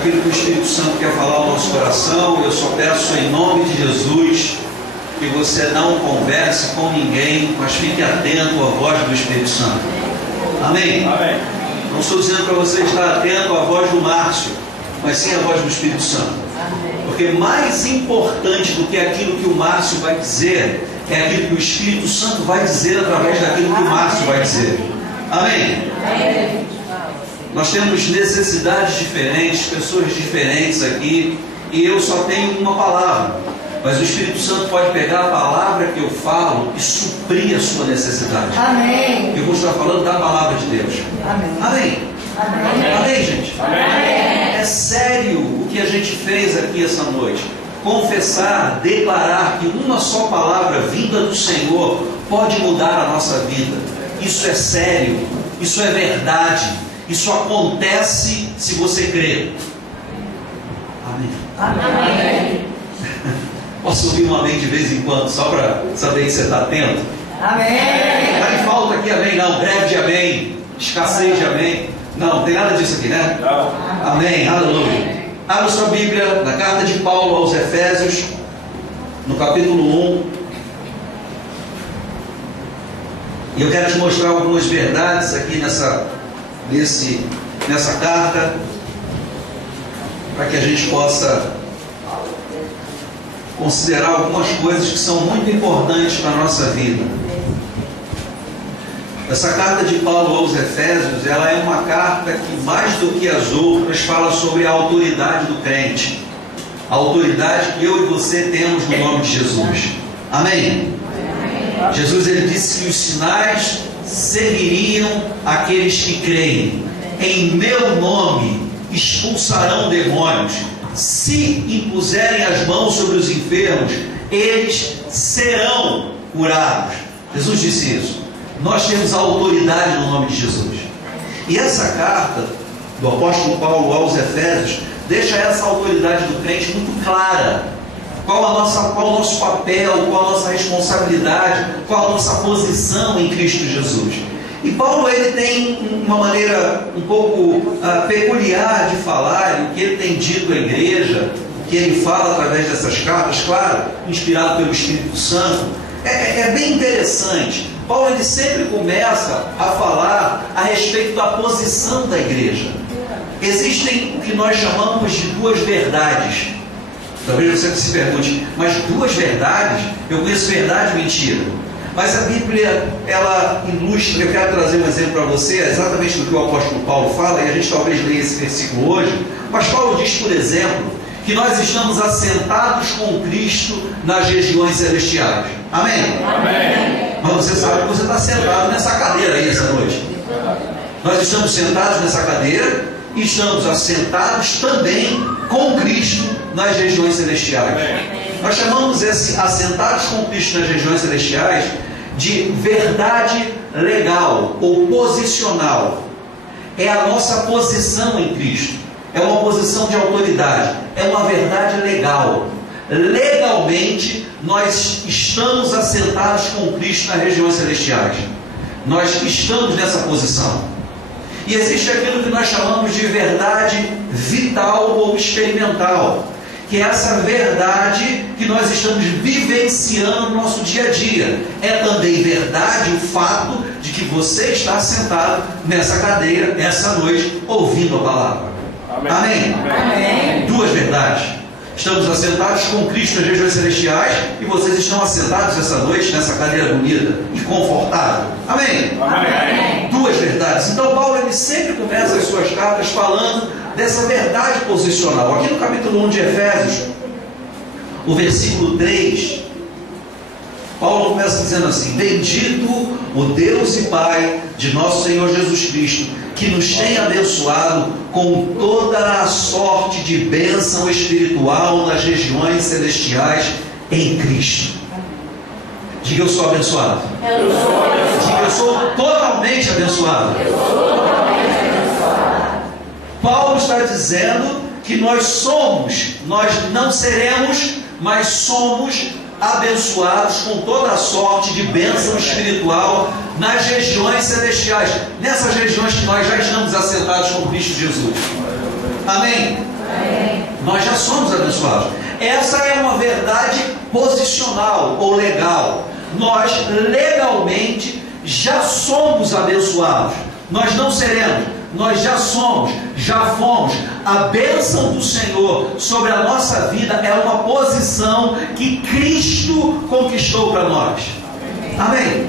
aquilo que o Espírito Santo quer falar ao nosso coração. Eu só peço em nome de Jesus que você não converse com ninguém, mas fique atento à voz do Espírito Santo. Amém? Amém. Não estou dizendo para você estar atento à voz do Márcio, mas sim à voz do Espírito Santo. Porque mais importante do que aquilo que o Márcio vai dizer é aquilo que o Espírito Santo vai dizer através daquilo que o Márcio vai dizer. Amém? Amém. Nós temos necessidades diferentes, pessoas diferentes aqui, e eu só tenho uma palavra. Mas o Espírito Santo pode pegar a palavra que eu falo e suprir a sua necessidade. Amém. Eu vou estar falando da palavra de Deus. Amém. Amém. Amém. Amém, gente? Amém. É sério o que a gente fez aqui essa noite. Confessar, declarar que uma só palavra vinda do Senhor pode mudar a nossa vida. Isso é sério, isso é verdade, isso acontece se você crer. Amém. Amém. Posso ouvir um amém de vez em quando, só para saber que você está atento? Amém. Não tem falta aqui amém, não. Breve de amém, escassez de amém. Não tem nada disso aqui, né? Não. Amém, aleluia. Abra sua Bíblia na carta de Paulo aos Efésios, no capítulo 1. E eu quero te mostrar algumas verdades aqui nessa carta, para que a gente possa considerar algumas coisas que são muito importantes para a nossa vida. Essa carta de Paulo aos Efésios, ela é uma carta que, mais do que as outras, fala sobre a autoridade do crente. A autoridade que eu e você temos no nome de Jesus. Amém? Jesus, ele disse que os sinais seguiriam aqueles que creem. Em meu nome expulsarão demônios. Se impuserem as mãos sobre os enfermos, eles serão curados. Jesus disse isso. Nós temos a autoridade no nome de Jesus. E essa carta do apóstolo Paulo aos Efésios deixa essa autoridade do crente muito clara. Qual o nosso papel, qual a nossa responsabilidade, qual a nossa posição em Cristo Jesus. E Paulo, ele tem uma maneira um pouco peculiar de falar, o que ele tem dito à igreja, o que ele fala através dessas cartas, claro, inspirado pelo Espírito Santo. É bem interessante. Paulo, ele sempre começa a falar a respeito da posição da igreja. Existem o que nós chamamos de duas verdades. Talvez você se pergunte, mas duas verdades? Eu conheço verdade e mentira. Mas a Bíblia, ela ilustra, eu quero trazer um exemplo para você, exatamente do que o apóstolo Paulo fala, e a gente talvez leia esse versículo hoje. Mas Paulo diz, por exemplo, que nós estamos assentados com Cristo nas regiões celestiais. Amém? Amém. Mas você sabe que você está sentado nessa cadeira aí essa noite. Nós estamos sentados nessa cadeira e estamos assentados também com Cristo nas regiões celestiais. Nós chamamos esse assentados com Cristo nas regiões celestiais de verdade legal ou posicional. É a nossa posição em Cristo. É uma posição de autoridade. É uma verdade legal. Legalmente, nós estamos assentados com Cristo nas regiões celestiais. Nós estamos nessa posição. E existe aquilo que nós chamamos de verdade vital ou experimental, que é essa verdade que nós estamos vivenciando no nosso dia a dia. É também verdade o fato de que você está sentado nessa cadeira, essa noite, ouvindo a palavra. Amém? Amém. Duas verdades. Estamos assentados com Cristo nas regiões celestiais e vocês estão assentados essa noite nessa cadeira bonita e confortável. Amém? Amém. Duas verdades. Então Paulo, ele sempre começa as suas cartas falando dessa verdade posicional. Aqui no capítulo 1 de Efésios, o versículo 3, Paulo começa dizendo assim: bendito o Deus e Pai de nosso Senhor Jesus Cristo, que nos tem abençoado com toda a sorte de bênção espiritual nas regiões celestiais em Cristo. Diga: eu sou abençoado. Eu sou abençoado. Diga: eu sou totalmente abençoado. Eu sou totalmente abençoado. Paulo está dizendo que nós não seremos, mas somos abençoados com toda a sorte de bênção espiritual nas regiões celestiais, nessas regiões que nós já estamos assentados com Cristo Jesus. Amém? Nós já somos abençoados. Essa é uma verdade posicional ou legal. Nós legalmente já somos abençoados. Nós não seremos, nós já somos, já fomos. A bênção do Senhor sobre a nossa vida é uma posição que Cristo conquistou para nós. Amém?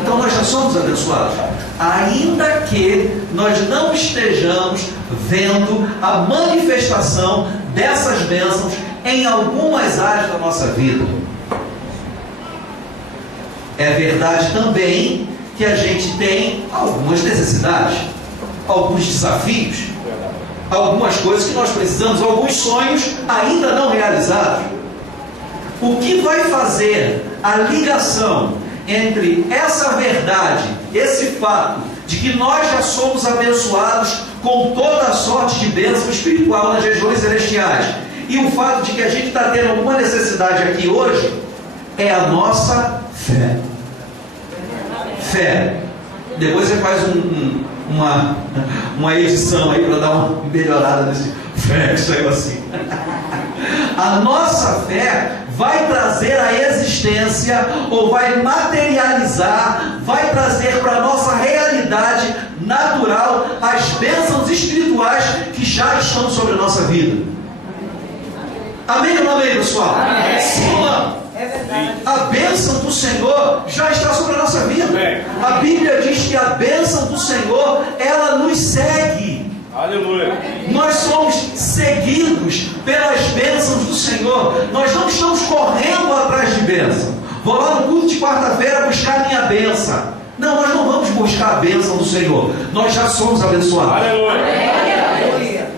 Então nós já somos abençoados, ainda que nós não estejamos vendo a manifestação dessas bênçãos em algumas áreas da nossa vida. É verdade também que a gente tem algumas necessidades, alguns desafios, algumas coisas que nós precisamos, alguns sonhos ainda não realizados. O que vai fazer a ligação entre essa verdade, esse fato de que nós já somos abençoados com toda a sorte de bênção espiritual nas regiões celestiais, e o fato de que a gente está tendo alguma necessidade aqui hoje, é a nossa fé. Fé. Depois você faz uma edição aí para dar uma melhorada nesse fé que saiu assim. A nossa fé vai trazer à existência, ou vai materializar, vai trazer para a nossa realidade natural as bênçãos espirituais que já estão sobre a nossa vida. Amém ou não amém, pessoal? Amém. Sim ou não? É verdade. A bênção do Senhor já está sobre a nossa vida. Amém. A Bíblia diz que a bênção do Senhor, ela nos segue. Aleluia. Nós somos seguidos pelas bênçãos do Senhor. Nós não estamos correndo atrás de bênção. Vou lá no culto de quarta-feira buscar a minha bênção. Não, nós não vamos buscar a bênção do Senhor. Nós já somos abençoados. Aleluia.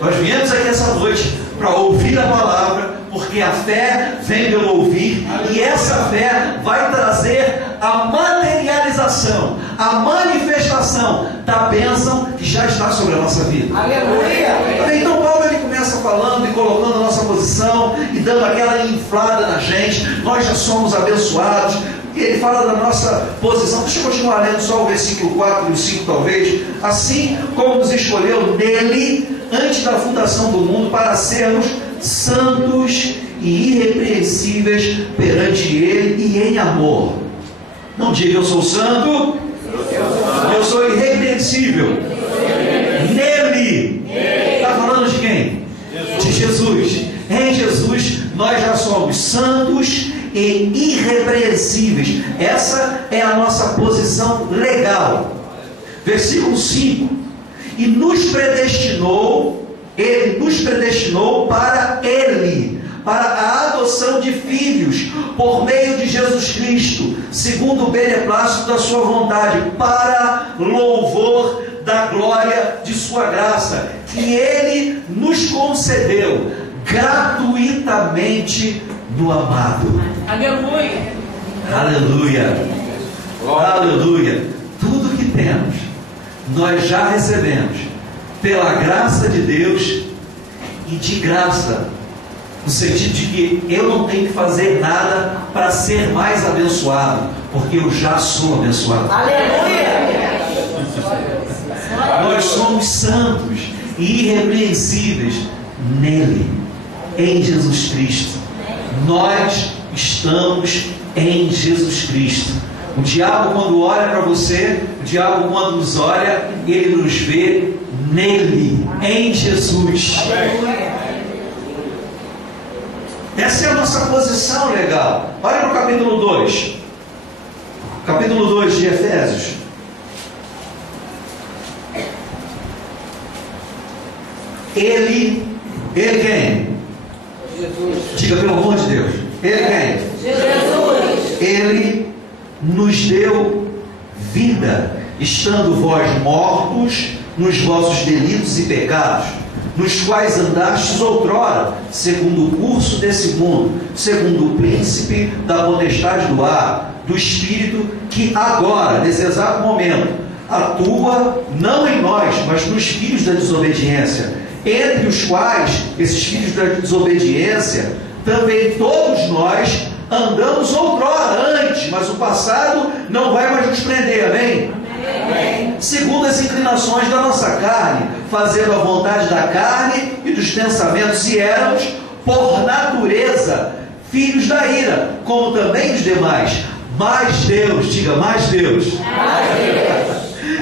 Nós viemos aqui essa noite para ouvir a palavra, porque a fé vem pelo ouvir, e essa fé vai trazer a materialização, a manifestação da bênção que já está sobre a nossa vida. Aleluia. Então Paulo ele começa falando e colocando a nossa posição e dando aquela inflada na gente. Nós já somos abençoados. E ele fala da nossa posição. Deixa eu continuar lendo só o versículo 4 e o 5 talvez. Assim como nos escolheu nele antes da fundação do mundo para sermos santos e irrepreensíveis perante ele e em amor. Não diga eu sou santo, eu sou irrepreensível. Nele. Está falando de quem? De Jesus. Em Jesus nós já somos santos e irrepreensíveis. Essa é a nossa posição legal. Versículo 5. E nos predestinou, ele nos predestinou para ele, para a adoção de filhos, por meio de Jesus Cristo, segundo o beneplácito da sua vontade, para louvor da glória de sua graça, que ele nos concedeu gratuitamente no amado. Aleluia. Aleluia. Aleluia. Tudo que temos, nós já recebemos pela graça de Deus e de graça, no sentido de que eu não tenho que fazer nada para ser mais abençoado, porque eu já sou abençoado. Aleluia. Nós somos santos e irrepreensíveis nele, em Jesus Cristo. Nós estamos em Jesus Cristo. O diabo, quando olha para você, o diabo, quando nos olha, ele nos vê nele, em Jesus. Essa é a nossa posição legal. Olha para o capítulo 2. Capítulo 2 de Efésios. Ele quem? Jesus. Diga pelo amor de Deus. Ele quem? Jesus. Ele nos deu vida, estando vós mortos nos vossos delitos e pecados, nos quais andastes outrora, segundo o curso desse mundo, segundo o príncipe da potestade do ar, do espírito que agora, nesse exato momento, atua não em nós, mas nos filhos da desobediência, entre os quais, esses filhos da desobediência, também todos nós andamos outrora antes, mas o passado não vai mais nos prender, amém? Segundo as inclinações da nossa carne, fazendo a vontade da carne e dos pensamentos, e éramos, por natureza, filhos da ira, como também os demais. Mas Deus, diga, mas Deus,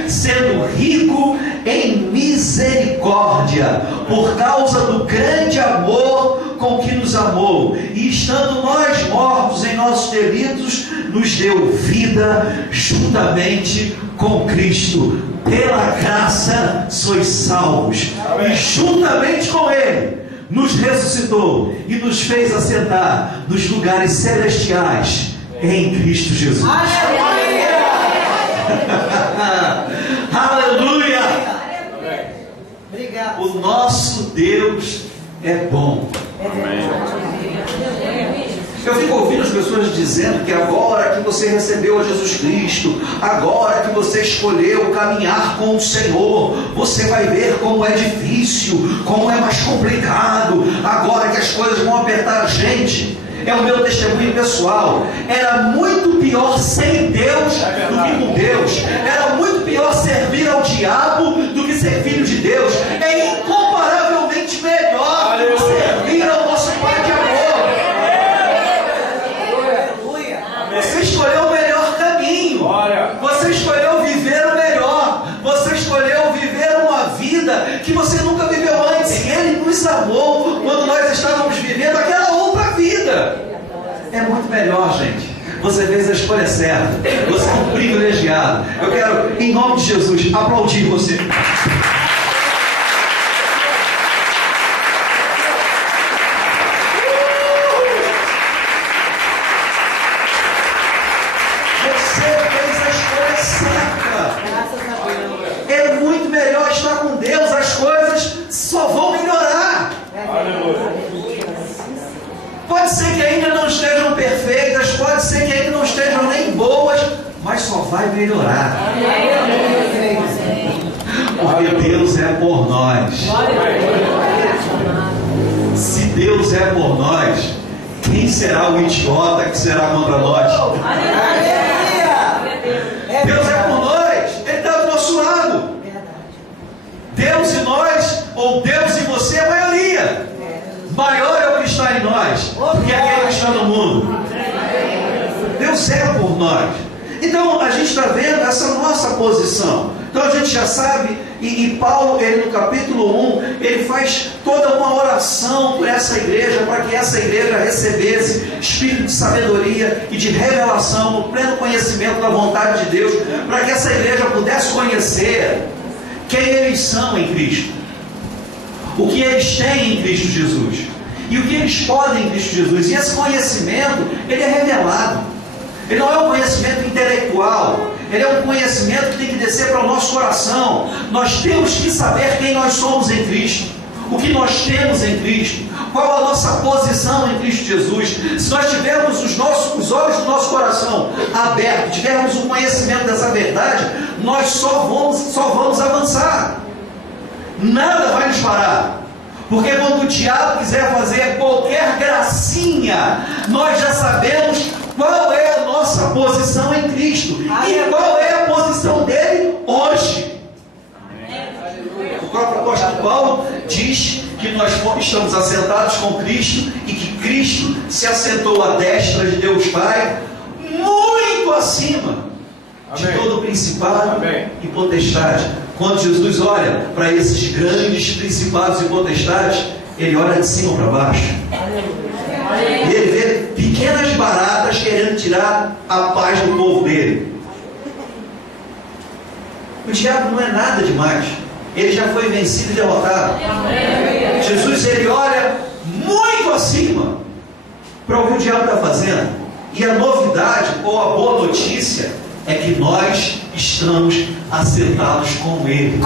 sendo rico em misericórdia, por causa do grande amor com que nos amou, e estando nós mortos em nossos delitos, nos deu vida juntamente com Cristo. Pela graça sois salvos. Amém. E juntamente com Ele nos ressuscitou e nos fez assentar nos lugares celestiais em Cristo Jesus. Aleluia! Aleluia! Obrigado. O nosso Deus é bom. Eu fico ouvindo as pessoas dizendo que agora que você recebeu a Jesus Cristo, agora que você escolheu caminhar com o Senhor, você vai ver como é difícil, como é mais complicado, agora que as coisas vão apertar a gente. É o meu testemunho pessoal. Era muito pior sem Deus do que com Deus. Era muito pior servir ao diabo do que ser filho de Deus. É incomparavelmente melhor servir ao nosso Pai de amor. Você escolheu o melhor caminho. Você escolheu viver o melhor. Você escolheu viver uma vida que você nunca viveu antes. E Ele nos amou quando nós estávamos vivendo aquela outra vida. É muito melhor, gente. Você fez a escolha certa. Você é um privilegiado. Eu quero, em nome de Jesus, aplaudir você. É muito melhor estar com Deus, as coisas só vão melhorar. Pode ser que ainda não estejam perfeitas, pode ser que ainda não estejam nem boas, mas só vai melhorar. Porque Deus é por nós. Se Deus é por nós, quem será o idiota que será contra nós? Deus é por nós, Ele está do nosso lado. Deus e nós, ou Deus e você, é a maioria. Maior é o que está em nós do que aquele que está no mundo. Deus é por nós. Então a gente está vendo essa nossa posição. Então a gente já sabe, e Paulo, ele no capítulo 1, ele faz toda uma oração por essa igreja, para que essa igreja recebesse espírito de sabedoria e de revelação, no pleno conhecimento da vontade de Deus, para que essa igreja pudesse conhecer quem eles são em Cristo, o que eles têm em Cristo Jesus, e o que eles podem em Cristo Jesus. E esse conhecimento, ele é revelado. Ele não é um conhecimento intelectual, ele é um conhecimento que tem que descer para o nosso coração. Nós temos que saber quem nós somos em Cristo, o que nós temos em Cristo, qual a nossa posição em Cristo Jesus. Se nós tivermos os olhos do nosso coração abertos, tivermos o conhecimento dessa verdade, nós só vamos avançar. Nada vai nos parar. Porque quando o diabo quiser fazer qualquer gracinha, nós já sabemos qual é a nossa posição em Cristo e qual é a posição dele hoje. O próprio apóstolo Paulo diz que nós estamos assentados com Cristo e que Cristo se assentou à destra de Deus Pai, muito acima de todo principado e potestade. Quando Jesus olha para esses grandes principados e potestades, ele olha de cima para baixo. E ele vê pequenas baratas querendo tirar a paz do povo dele. O diabo não é nada demais. Ele já foi vencido e derrotado. Jesus, ele olha muito acima para o que o diabo está fazendo. E a novidade, ou a boa notícia, é que nós estamos assentados com Ele.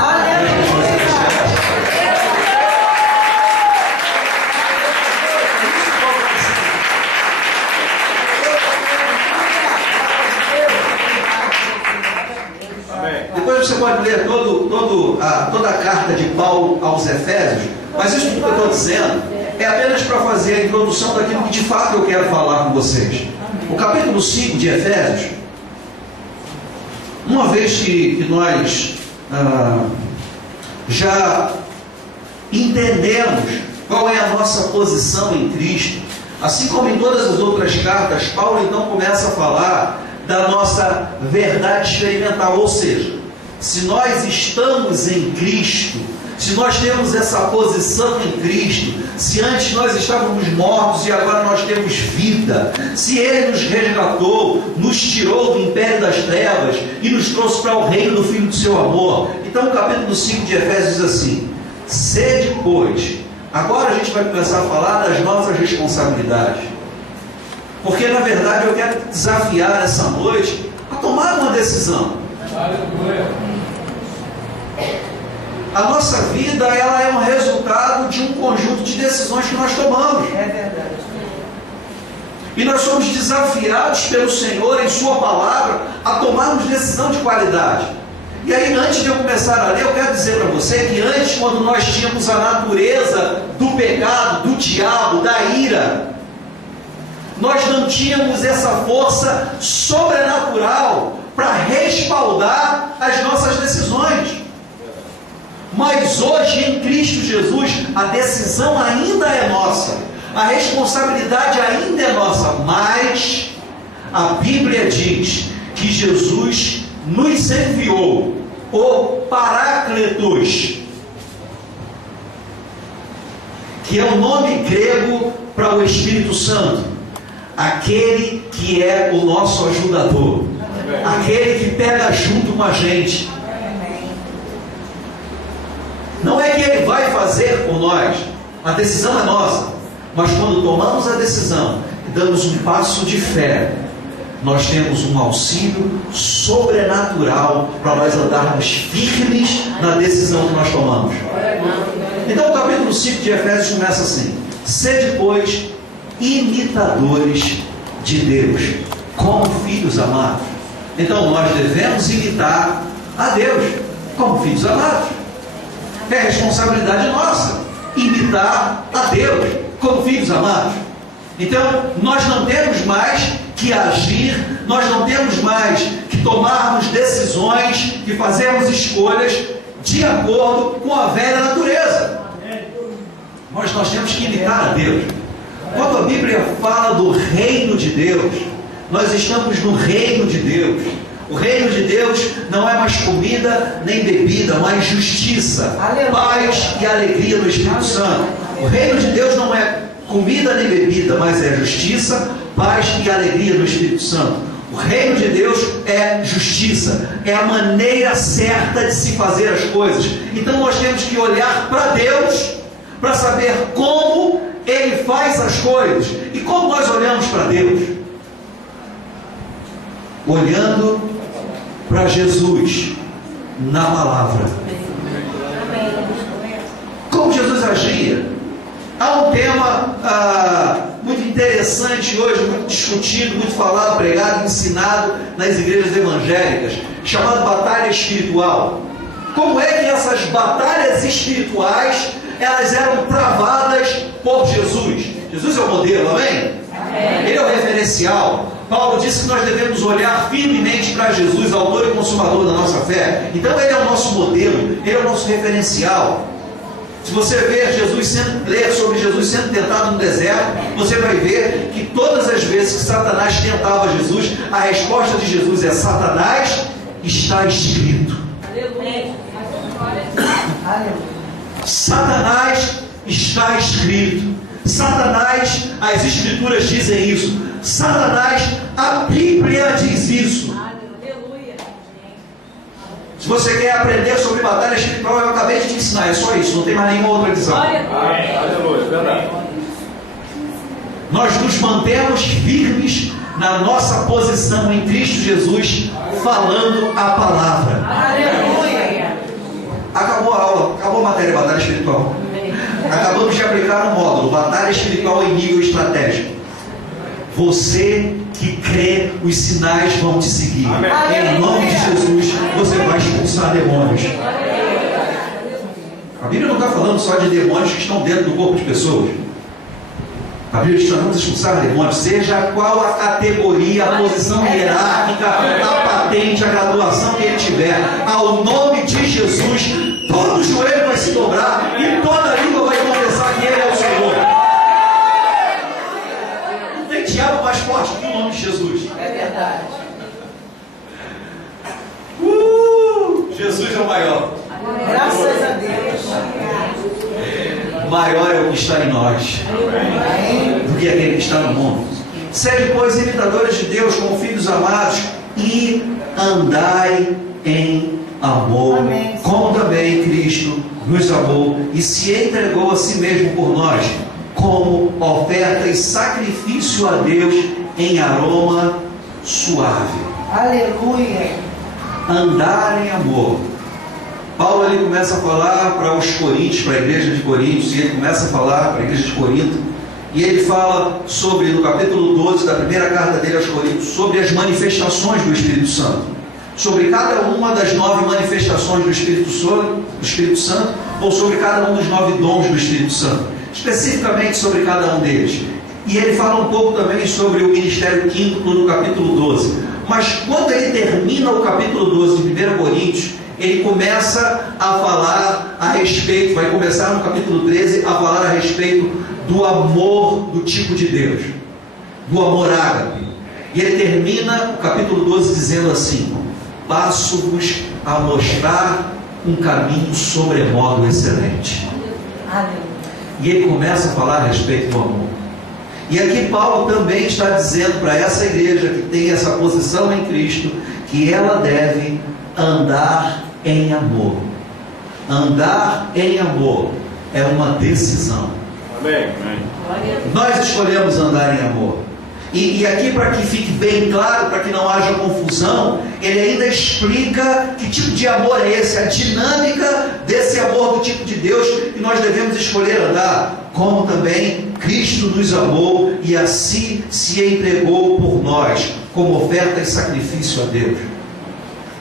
Depois você pode ler toda a carta de Paulo aos Efésios, mas isso que eu estou dizendo é apenas para fazer a introdução daquilo que de fato eu quero falar com vocês. O capítulo 5 de Efésios, Uma vez que nós já entendemos qual é a nossa posição em Cristo, assim como em todas as outras cartas, Paulo então começa a falar da nossa verdade experimental, ou seja, se nós estamos em Cristo, se nós temos essa posição em Cristo, se antes nós estávamos mortos e agora nós temos vida, se Ele nos resgatou, nos tirou do império das trevas e nos trouxe para o reino do Filho do seu amor. Então o capítulo 5 de Efésios diz assim: sede, pois. Agora a gente vai começar a falar das nossas responsabilidades, porque na verdade eu quero desafiar essa noite a tomar uma decisão. A nossa vida, ela é um resultado de um conjunto de decisões que nós tomamos. É verdade. E nós somos desafiados pelo Senhor em Sua palavra a tomarmos decisão de qualidade. E aí, antes de eu começar a ler, eu quero dizer para você que antes, quando nós tínhamos a natureza do pecado, do diabo, da ira, nós não tínhamos essa força sobrenatural para respaldar as nossas decisões. Mas hoje, em Cristo Jesus, a decisão ainda é nossa, a responsabilidade ainda é nossa, mas a Bíblia diz que Jesus nos enviou o Paráclitos, que é o nome grego para o Espírito Santo, aquele que é o nosso ajudador, aquele que pega junto com a gente. Não é que Ele vai fazer por nós, a decisão é nossa, mas quando tomamos a decisão e damos um passo de fé, nós temos um auxílio sobrenatural para nós andarmos firmes na decisão que nós tomamos. Então o capítulo 5 de Efésios começa assim: sede, pois, imitadores de Deus, como filhos amados. Então nós devemos imitar a Deus como filhos amados. É responsabilidade nossa imitar a Deus como filhos amados. Então nós não temos mais que agir, nós não temos mais que tomarmos decisões, que fazermos escolhas de acordo com a velha natureza. Mas nós temos que imitar a Deus. Quando a Bíblia fala do reino de Deus, nós estamos no reino de Deus. O reino de Deus não é mais comida nem bebida, mas justiça, paz e alegria no Espírito Santo. O reino de Deus não é comida nem bebida, mas é justiça, paz e alegria no Espírito Santo. O reino de Deus é justiça, é a maneira certa de se fazer as coisas. Então nós temos que olhar para Deus para saber como Ele faz as coisas. E como nós olhamos para Deus? Olhando para Jesus na palavra. Como Jesus agia? Há um tema muito interessante hoje, muito discutido, muito falado, pregado, ensinado nas igrejas evangélicas, chamado batalha espiritual. Como é que essas batalhas espirituais elas eram travadas por Jesus? Jesus é o modelo, amém? Ele é o referencial. Paulo disse que nós devemos olhar firmemente para Jesus, autor e consumador da nossa fé. Então Ele é o nosso modelo, Ele é o nosso referencial. Se você ler sobre Jesus sendo tentado no deserto, você vai ver que todas as vezes que Satanás tentava Jesus, a resposta de Jesus é: Satanás, está escrito. Aleluia. Satanás, está escrito. Satanás, as Escrituras dizem isso. Satanás, a Bíblia diz isso. Aleluia. Se você quer aprender sobre batalha espiritual, eu acabei de te ensinar, é só isso, não tem mais nenhuma outra visão. Aleluia, verdade. Nós nos mantemos firmes na nossa posição em Cristo Jesus, falando a palavra. Aleluia. Acabou a aula, acabou a matéria batalha espiritual. Acabamos de aplicar um módulo, batalha espiritual em nível estratégico. Você que crê, os sinais vão te seguir. Amém. Em nome de Jesus, você vai expulsar demônios. A Bíblia não está falando só de demônios que estão dentro do corpo de pessoas. A Bíblia diz: vamos expulsar demônios, seja qual a categoria, a posição hierárquica, a patente, a graduação que ele tiver, ao nome de Jesus, todo joelho vai se dobrar e toda língua vai confessar que ele é o Senhor. Não tem diabo mais forte que o nome de Jesus. É verdade. Jesus é o maior. Graças a Deus. Maior é o que está em nós do que aquele que está no mundo. Sede, pois, imitadores de Deus como filhos amados, e andai em amor, Amém. como também Cristo nos amou e se entregou a si mesmo por nós, como oferta e sacrifício a Deus em aroma suave. Aleluia. Andar em amor. Paulo ele começa a falar para os coríntios, para a igreja de Coríntios, e ele começa a falar para a igreja de Corinto, e ele fala sobre, no capítulo 12 da primeira carta dele aos Coríntios, sobre as manifestações do Espírito Santo, sobre cada uma das 9 manifestações do Espírito Santo, ou sobre cada um dos 9 dons do Espírito Santo, especificamente sobre cada um deles. E ele fala um pouco também sobre o ministério quíntuplo no capítulo 12. Mas quando ele termina o capítulo 12 de 1 Coríntios, ele começa a falar a respeito, vai começar no capítulo 13 a falar a respeito do amor do tipo de Deus, do amor ágape. E ele termina o capítulo 12 dizendo assim: passo-vos a mostrar um caminho sobremodo excelente. Aleluia. E ele começa a falar a respeito do amor. E aqui Paulo também está dizendo para essa igreja que tem essa posição em Cristo, que ela deve andar em amor. Andar em amor é uma decisão. Amém. Nós escolhemos andar em amor. E aqui, para que fique bem claro, para que não haja confusão, ele ainda explica que tipo de amor é esse, a dinâmica desse amor do tipo de Deus que nós devemos escolher andar, como também Cristo nos amou e assim se entregou por nós, como oferta e sacrifício a Deus.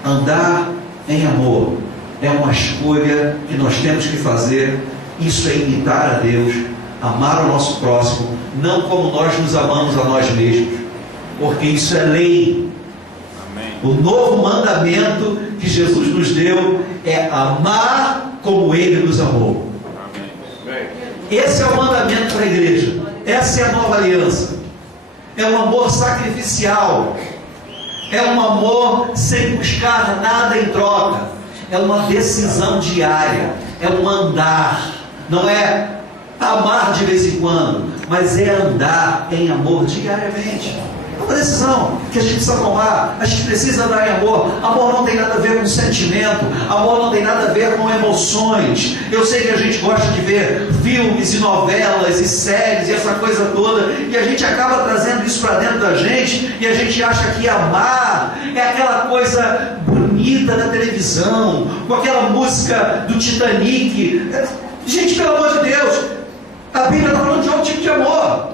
Andar em amor é uma escolha que nós temos que fazer. Isso é imitar a Deus, amar o nosso próximo, não como nós nos amamos a nós mesmos, porque isso é lei. Amém. O novo mandamento que Jesus nos deu é amar como Ele nos amou. Amém. Esse é o mandamento para a igreja. Essa é a nova aliança. É um amor sacrificial. É um amor sem buscar nada em troca. É uma decisão diária. É um andar. Não é amar de vez em quando, mas é andar em amor diariamente. É uma decisão que a gente precisa tomar. A gente precisa andar em amor. Amor não tem nada a ver com sentimento. Amor não tem nada a ver com emoções. Eu sei que a gente gosta de ver filmes e novelas e séries e essa coisa toda, e a gente acaba trazendo isso para dentro da gente, e a gente acha que amar é aquela coisa bonita da televisão, com aquela música do Titanic. Gente, pelo amor de Deus, a Bíblia está falando de outro tipo de amor.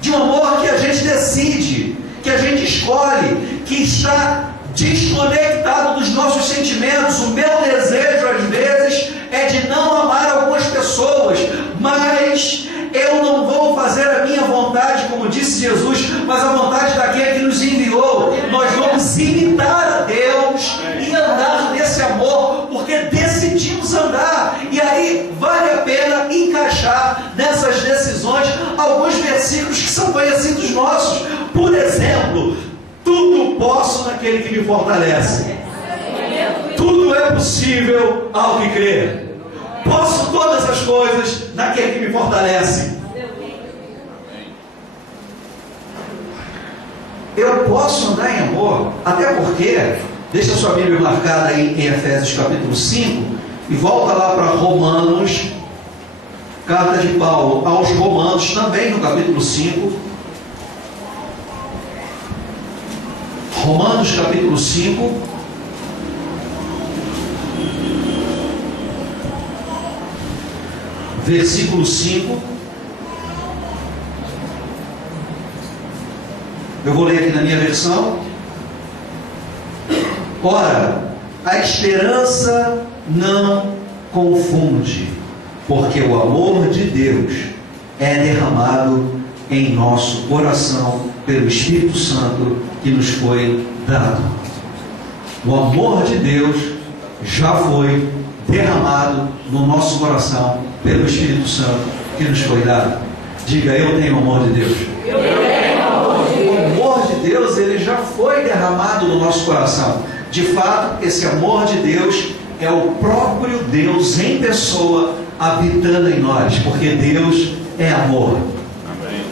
De um amor que a gente decide, que a gente escolhe, que está desconectado dos nossos sentimentos. O meu desejo, às vezes, é de não amar algumas pessoas, mas eu não vou fazer a minha vontade, como disse Jesus, mas a vontade daquele que nos enviou. Nós vamos imitar a Deus e andar nesse amor, porque decidimos andar. E aí vale a pena encaixar nessas decisões alguns versículos que são conhecidos nossos. Por exemplo, tudo posso naquele que me fortalece. Tudo é possível ao que crer. Posso todas as coisas naquele que me fortalece. Eu posso andar em amor, até porque, deixa a sua Bíblia marcada aí em Efésios capítulo 5, e volta lá para Romanos, carta de Paulo aos Romanos, também no capítulo 5. Romanos capítulo 5. Versículo 5. Eu vou ler aqui na minha versão. Ora, a esperança não confunde, porque o amor de Deus é derramado em nosso coração pelo Espírito Santo que nos foi dado. O amor de Deus já foi derramado no nosso coração pelo Espírito Santo que nos foi dado. Diga: eu tenho o amor de Deus. Eu tenho o amor de Deus. O amor de Deus, ele já foi derramado no nosso coração. De fato, esse amor de Deus é o próprio Deus em pessoa habitando em nós, porque Deus é amor. Amém.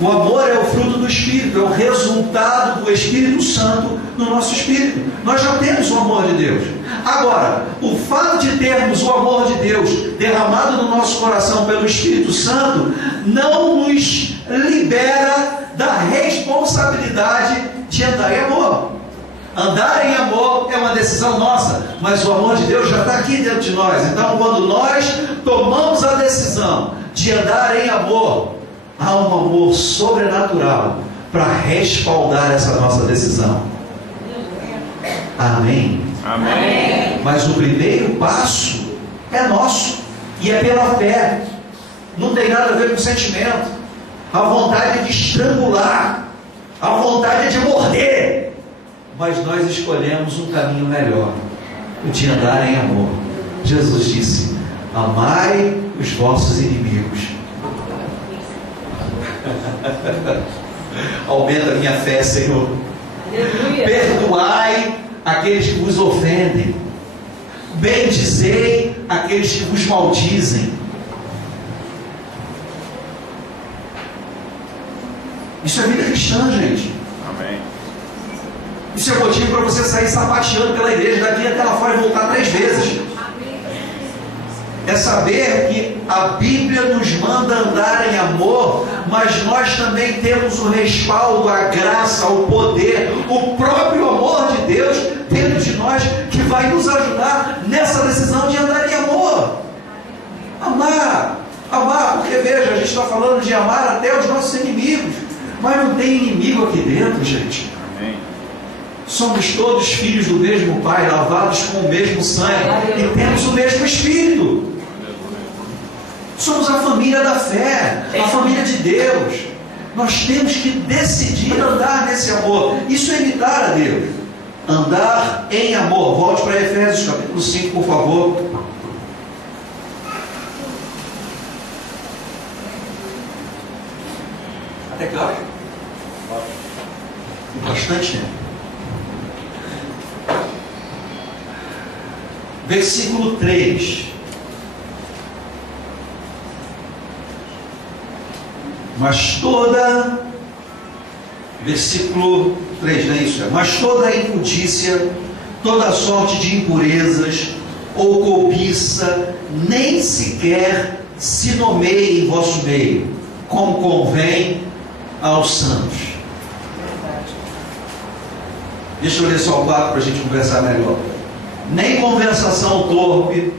O amor é o fruto do Espírito, é o resultado do Espírito Santo no nosso espírito. Nós já temos o amor de Deus. Agora, o fato de termos o amor de Deus derramado no nosso coração pelo Espírito Santo não nos libera da responsabilidade de andar em amor. Andar em amor é uma decisão nossa, mas o amor de Deus já está aqui dentro de nós. Então, quando nós tomamos a decisão de andar em amor, há um amor sobrenatural para respaldar essa nossa decisão. Amém? Amém. Mas o primeiro passo é nosso, e é pela fé. Não tem nada a ver com sentimento. A vontade é de estrangular, a vontade é de morder. Mas nós escolhemos um caminho melhor, o de andar em amor. Jesus disse: amai os vossos inimigos. Aumenta a minha fé, Senhor. Aleluia. Perdoai aqueles que vos ofendem, bendizei aqueles que vos maldizem. Isso é vida cristã, gente. Amém. Isso é motivo para você sair sapateando pela igreja daqui até lá fora e voltar 3 vezes. É saber que a Bíblia nos manda andar em amor, mas nós também temos o respaldo, a graça, o poder, o próprio amor de Deus dentro de nós, que vai nos ajudar nessa decisão de andar em amor. Amar, porque veja, a gente está falando de amar até os nossos inimigos, mas não tem inimigo aqui dentro, gente. Amém. Somos todos filhos do mesmo Pai, lavados com o mesmo sangue e temos o mesmo Espírito. Somos a família da fé, a família de Deus. Nós temos que decidir andar nesse amor. Isso é imitar a Deus. Andar em amor. Volte para Efésios capítulo 5, por favor. Até que hora? Bastante tempo. Versículo 3. Mas toda, versículo 3, não é isso? Mas toda a impudícia, toda sorte de impurezas ou cobiça, nem sequer se nomeie em vosso meio, como convém aos santos. Deixa eu ler só o 4 para a gente conversar melhor. Nem conversação torpe,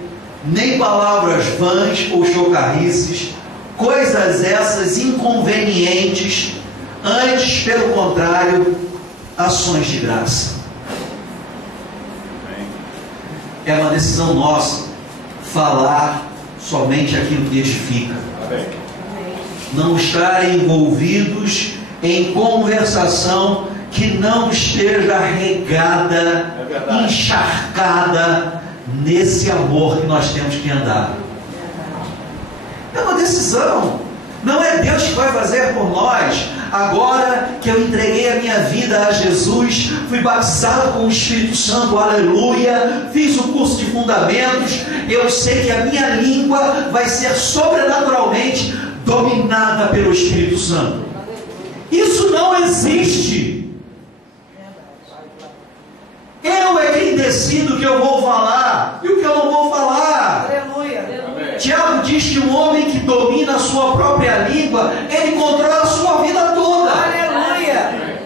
nem palavras vãs ou chocarrices, coisas essas inconvenientes, antes, pelo contrário, ações de graça. É uma decisão nossa falar somente aquilo que edifica. Não estar envolvidos em conversação que não esteja regada, encharcada nesse amor que nós temos que andar. É uma decisão. Não é Deus que vai fazer por nós. Agora que eu entreguei a minha vida a Jesus, fui batizado com o Espírito Santo, aleluia, fiz o curso de fundamentos, eu sei que a minha língua vai ser sobrenaturalmente dominada pelo Espírito Santo. Isso não existe. Eu é quem decido o que eu vou falar e o que eu não vou falar. Aleluia. Tiago diz que o homem que domina a sua própria língua, ele controla a sua vida toda. Aleluia.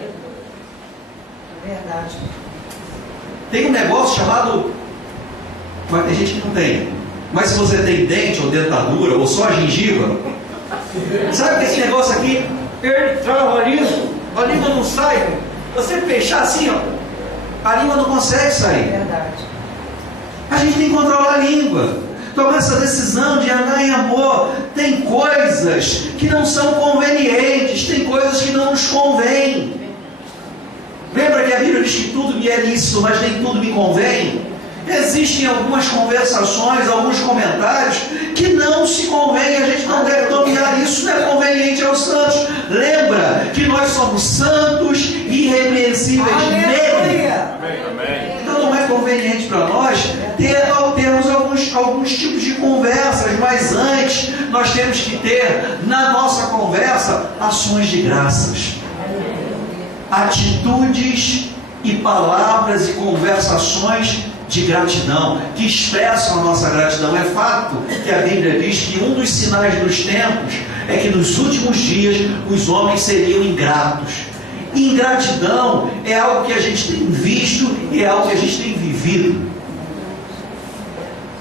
Verdade. Tem um negócio chamado, mas tem gente que não tem, mas se você tem dente ou dentadura ou só a gengiva, sabe que esse negócio aqui, ele trava a língua não sai. Você fechar assim, ó, a língua não consegue sair. Verdade. A gente tem que controlar a língua. tomar essa decisão de andar em amor. Tem coisas que não são convenientes, tem coisas que não nos convêm. Lembra que a Bíblia diz que tudo me é lícito, mas nem tudo me convém? Existem algumas conversações, alguns comentários que não se convém, a gente não deve dominar isso, não é conveniente aos santos. Lembra que nós somos santos e irrepreensíveis nele. Amém. Então não é conveniente para nós termos alguns tipos de conversas, mas antes nós temos que ter na nossa conversa ações de graças, atitudes e palavras e conversações de gratidão, que expressam a nossa gratidão. É fato que a Bíblia diz que um dos sinais dos tempos é que nos últimos dias os homens seriam ingratos. Ingratidão é algo que a gente tem visto e é algo que a gente tem vivido.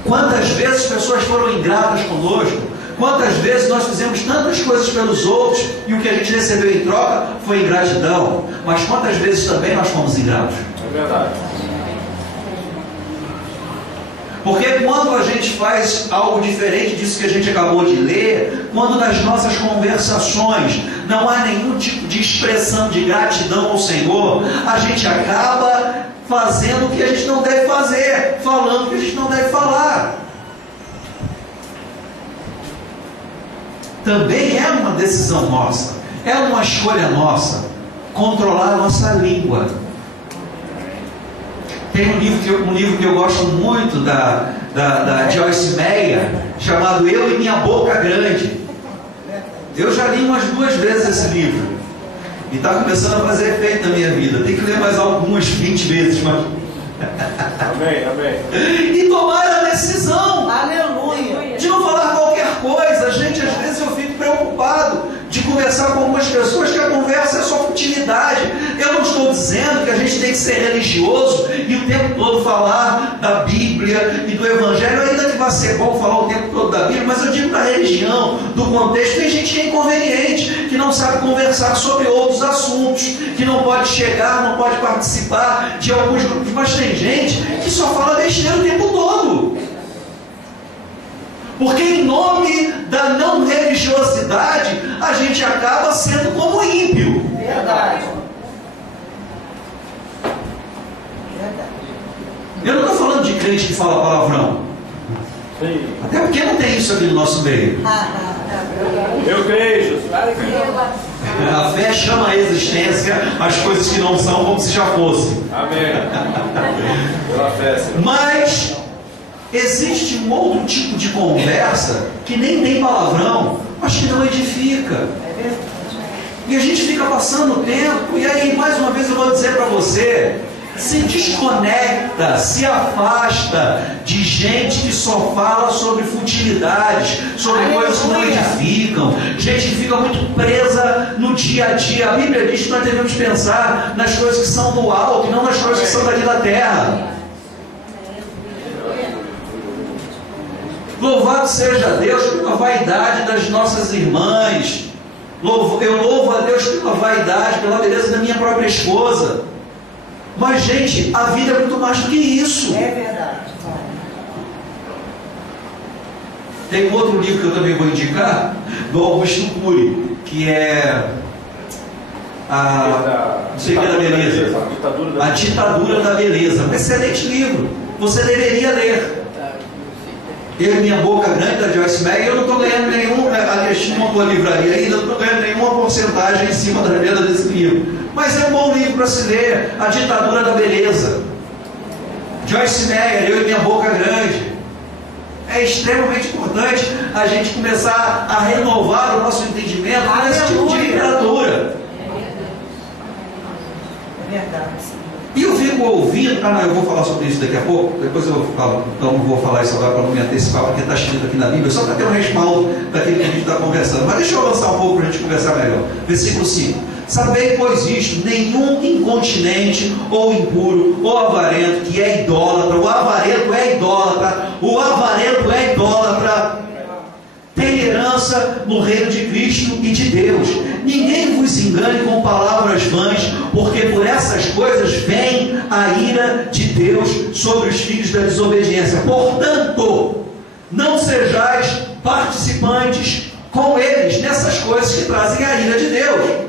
Quantas vezes pessoas foram ingratas conosco? Quantas vezes nós fizemos tantas coisas pelos outros e o que a gente recebeu em troca foi ingratidão? Mas quantas vezes também nós fomos ingratos? É verdade. Porque quando a gente faz algo diferente disso que a gente acabou de ler, quando nas nossas conversações não há nenhum tipo de expressão de gratidão ao Senhor, a gente acaba fazendo o que a gente não deve fazer, falando o que a gente não deve falar. Também é uma decisão nossa, é uma escolha nossa, controlar a nossa língua. Tem um livro que eu gosto muito da Joyce Meyer, chamado Eu e Minha Boca Grande. Eu já li umas 2 vezes esse livro e está começando a fazer efeito na minha vida. Tem que ler mais algumas 20 vezes, mas... Amém. E tomar a decisão, Aleluia, de não falar qualquer coisa. Gente, às vezes eu fico preocupado de conversar com algumas pessoas que a conversa é só futilidade. Eu não estou dizendo que a gente tem que ser religioso e o tempo todo falar da Bíblia e do Evangelho, ainda que vai ser bom falar o tempo todo da Bíblia, mas eu digo da religião, do contexto. Tem gente que é inconveniente, que não sabe conversar sobre outros assuntos, que não pode chegar, não pode participar de alguns grupos, mas tem gente que só fala besteira o tempo todo. Porque em nome da não religiosidade, a gente acaba sendo como ímpio. verdade. Eu não estou falando de crente que fala palavrão. Sim. Até porque não tem isso aqui no nosso meio. Eu creio, Jesus. A fé chama à existência as coisas que não são como se já fossem. Amém. Pela fé, Senhor. Mas existe um outro tipo de conversa que nem tem palavrão, mas que não edifica. E a gente fica passando o tempo, e aí mais uma vez eu vou dizer para você: se desconecta, se afasta de gente que só fala sobre futilidades, sobre coisas que não edificam, gente que fica muito presa no dia a dia. A Bíblia diz que nós devemos pensar nas coisas que são do alto e não nas coisas que são daqui da terra. Louvado seja Deus pela vaidade das nossas irmãs. Eu louvo a Deus pela vaidade, pela beleza da minha própria esposa. Mas, gente, a vida é muito mais do que isso. É verdade. Tem um outro livro que eu também vou indicar, do Augusto Cury, que é a Ditadura da Beleza. Um excelente livro. Você deveria ler. Eu e Minha Boca Grande, da Joyce Meyer. Eu não estou ganhando nenhum, aliás, não estou a livraria ainda, não estou ganhando nenhuma porcentagem em cima da venda desse livro. Mas é um bom livro para se ler. A Ditadura da Beleza, Joyce Meyer, Eu e Minha Boca Grande. É extremamente importante a gente começar a renovar o nosso entendimento nesse tipo de literatura. É verdade. E eu fico ouvindo, eu vou falar sobre isso daqui a pouco, depois eu falo, então não vou falar isso agora para não me antecipar, porque está escrito aqui na Bíblia, só para ter um respaldo daquilo que a gente está conversando. Mas deixa eu avançar um pouco para a gente conversar melhor. Versículo 5. Sabei, pois isto, nenhum incontinente, ou impuro, ou avarento, que é idólatra, o avarento é idólatra, tem herança no reino de Cristo e de Deus. Ninguém vos engane com palavras vãs, porque por essas coisas vem a ira de Deus sobre os filhos da desobediência. Portanto, não sejais participantes com eles nessas coisas que trazem a ira de Deus.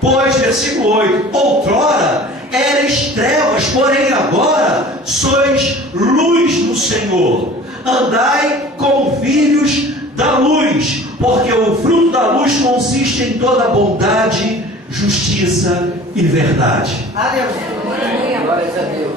Pois, versículo 8, outrora eres trevas, porém agora sois luz no Senhor. Andai como filhos da luz, porque o fruto da luz consiste em toda bondade, justiça e verdade. Aleluia. Glórias a Deus.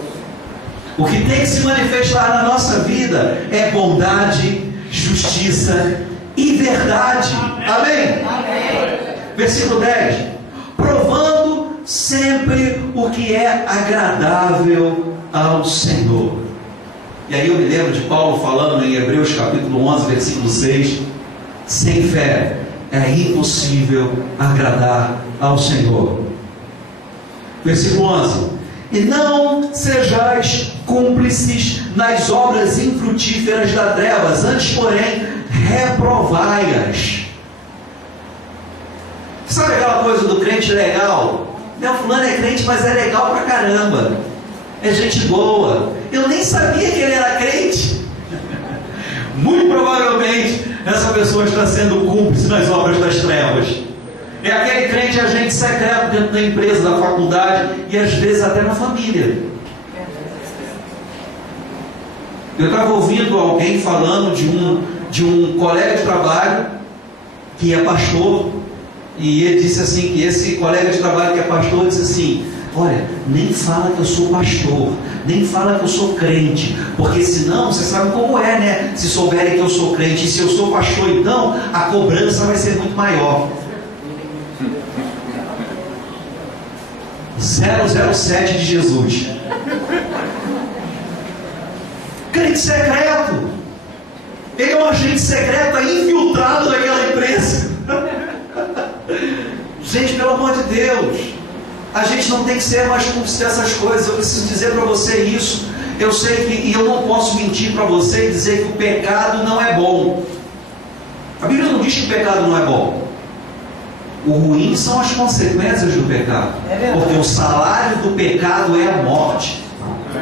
O que tem que se manifestar na nossa vida é bondade, justiça e verdade. Amém? Amém. Versículo 10. Provando sempre o que é agradável ao Senhor. E aí eu me lembro de Paulo falando em Hebreus capítulo 11, versículo 6. Sem fé é impossível agradar ao Senhor. Versículo 11. E não sejais cúmplices nas obras infrutíferas das trevas, antes, porém, reprovai-as. Sabe aquela coisa do crente legal? Meu fulano é crente, mas é legal pra caramba. É gente boa. Eu nem sabia que ele era crente. Muito provavelmente, essa pessoa está sendo cúmplice nas obras das trevas. É aquele crente agente secreto dentro da empresa, da faculdade e às vezes até na família. Eu estava ouvindo alguém falando de um colega de trabalho que é pastor, e ele disse assim, que esse colega de trabalho que é pastor disse assim: olha, nem fala que eu sou pastor, nem fala que eu sou crente, porque senão, você sabe como é, né? Se souberem que eu sou crente e se eu sou pastor, então a cobrança vai ser muito maior. 007 de Jesus. Crente secreto. Ele é um agente secreto infiltrado naquela empresa. Gente, pelo amor de Deus, a gente não tem que ser mais cúmplice dessas coisas. Eu preciso dizer para você isso. Eu sei que, e eu não posso mentir para você e dizer que o pecado não é bom. A Bíblia não diz que o pecado não é bom. O ruim são as consequências do pecado, porque o salário do pecado é a morte.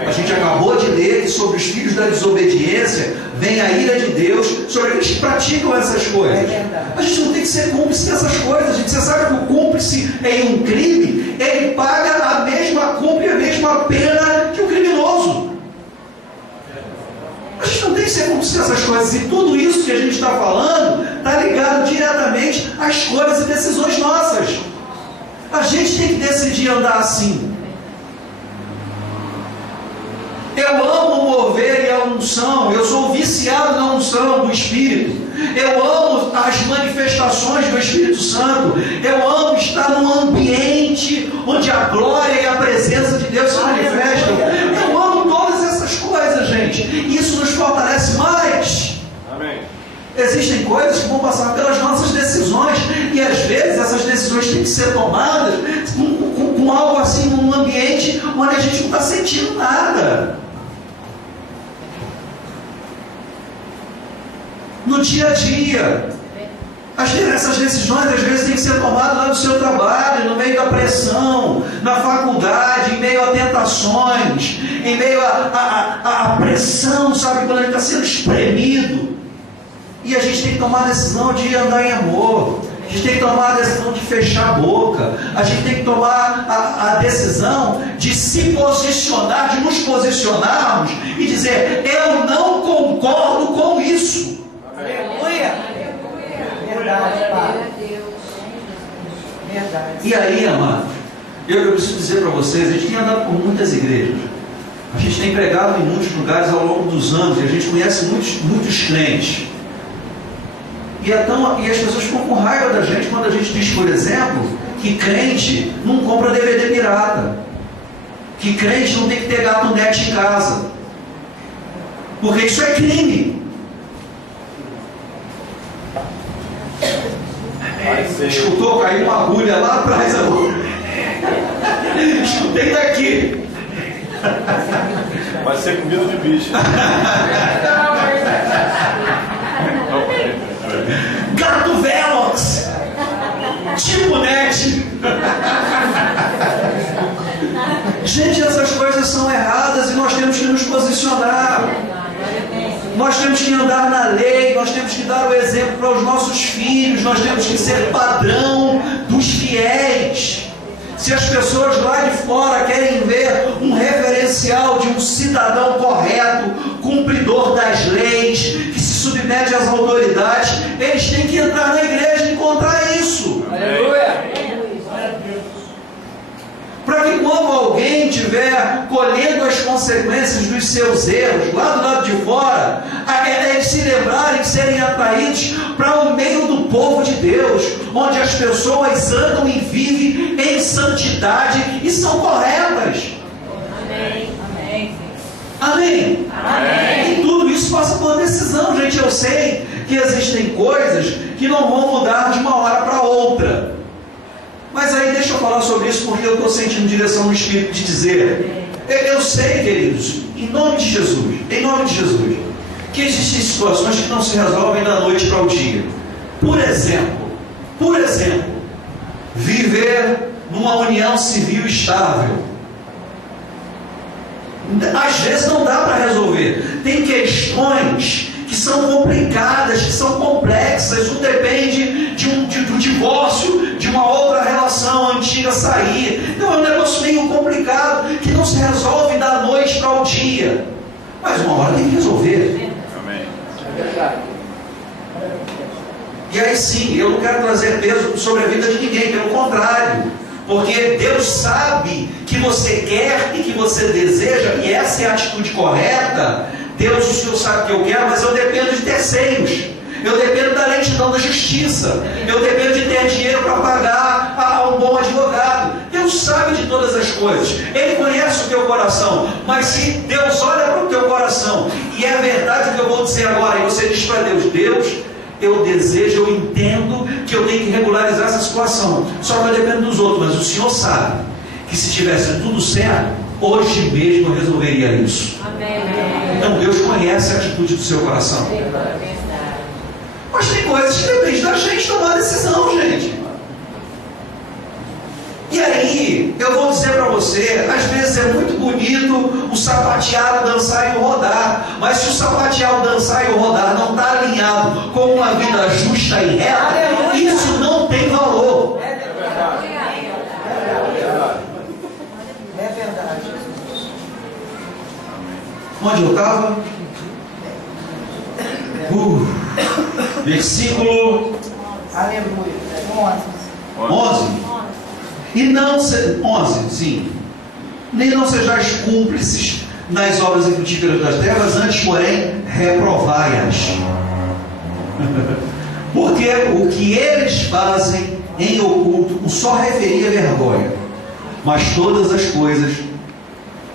A gente acabou de ler que sobre os filhos da desobediência vem a ira de Deus sobre aqueles que praticam essas coisas. A gente não tem que ser cúmplice dessas coisas. Você sabe que o cúmplice em um crime, ele paga a mesma culpa e a mesma pena que o criminoso. A gente não tem que ser cúmplice dessas coisas. E tudo isso que a gente está falando está ligado diretamente às escolhas e decisões nossas. A gente tem que decidir andar assim. Eu amo o mover e a unção. Eu sou viciado na unção do Espírito. Eu amo as manifestações do Espírito Santo. Eu amo estar num ambiente onde a glória e a presença de Deus se manifestam. Eu amo todas essas coisas, gente. Isso nos fortalece mais. Amém. Existem coisas que vão passar pelas nossas decisões. E às vezes essas decisões têm que ser tomadas com algo assim, num ambiente onde a gente não está sentindo nada. No dia a dia. Essas decisões às vezes têm que ser tomadas lá no seu trabalho, no meio da pressão, na faculdade, em meio a tentações, em meio a pressão, sabe, quando a gente está sendo espremido. E a gente tem que tomar a decisão de andar em amor. A gente tem que tomar a decisão de fechar a boca. A gente tem que tomar a decisão de se posicionar, de nos posicionarmos e dizer: eu não concordo com isso. Aleluia. Verdade, Pai. Verdade. E aí, amado, eu preciso dizer para vocês, a gente tem andado por muitas igrejas. A gente tem pregado em muitos lugares ao longo dos anos e a gente conhece muitos crentes. E as pessoas ficam com raiva da gente quando a gente diz, por exemplo, que crente não compra DVD pirata, que crente não tem que ter gato net em casa, porque isso é crime. Escutou? Caiu uma agulha lá atrás. Escutei daqui. Vai ser comida de bicho. Gato Velox, tipo net. Gente, essas coisas são erradas e nós temos que nos posicionar. Nós temos que andar na lei, nós temos que dar o exemplo para os nossos filhos, nós temos que ser padrão dos fiéis. Se as pessoas lá de fora querem ver um referencial de um cidadão correto, cumpridor das leis, que se submete às autoridades, eles têm que entrar na igreja e encontrar isso. Aleluia! Para que quando alguém estiver colhendo as consequências dos seus erros, lá do lado de fora, eles se lembrarem, serem atraídos para o meio do povo de Deus, onde as pessoas andam e vivem em santidade e são corretas. Amém. Amém. Amém? Amém. E tudo isso passa por decisão, gente. Eu sei que existem coisas que não vão mudar de uma hora para outra. Mas aí deixa eu falar sobre isso, porque eu estou sentindo direção no Espírito de dizer. Eu sei, queridos, em nome de Jesus, que existem situações que não se resolvem da noite para o dia. Por exemplo, viver numa união civil estável. Às vezes não dá para resolver. Tem questões que são complicadas, que são complexas. Um depende do divórcio, de uma outra relação antiga sair. Então é um negócio meio complicado, que não se resolve da noite para o dia. Mas uma hora tem que resolver. Amém. É verdade. E aí sim, eu não quero trazer peso sobre a vida de ninguém, pelo contrário. Porque Deus sabe que você quer e que você deseja, e essa é a atitude correta. Deus, o Senhor sabe que eu quero, mas eu dependo de terceiros. Eu dependo da lentidão da justiça. Eu dependo de ter dinheiro para pagar a um bom advogado. Deus sabe de todas as coisas. Ele conhece o teu coração. Mas se Deus olha para o teu coração, e é a verdade que eu vou dizer agora, e você diz para Deus: Deus, eu desejo, eu entendo que eu tenho que regularizar essa situação. Só vai depender dos outros, mas o Senhor sabe que se tivesse tudo certo, hoje mesmo eu resolveria isso. Amém. Então Deus conhece a atitude do seu coração. Mas tem coisas que dependem da gente tomar decisão, gente. E aí, eu vou dizer para você, às vezes é muito bonito o sapatear, o dançar e o rodar, mas se o sapatear, o dançar e o rodar não está alinhado com uma vida justa e reta, isso não tem valor. É verdade. É verdade. Onde eu estava? Versículo Aleluia. 11. E não se... 11, sim. Nem não sejais cúmplices nas obras infrutíferas das trevas, antes, porém, reprovai-as. Porque o que eles fazem em oculto, o só referia vergonha. Mas todas as coisas,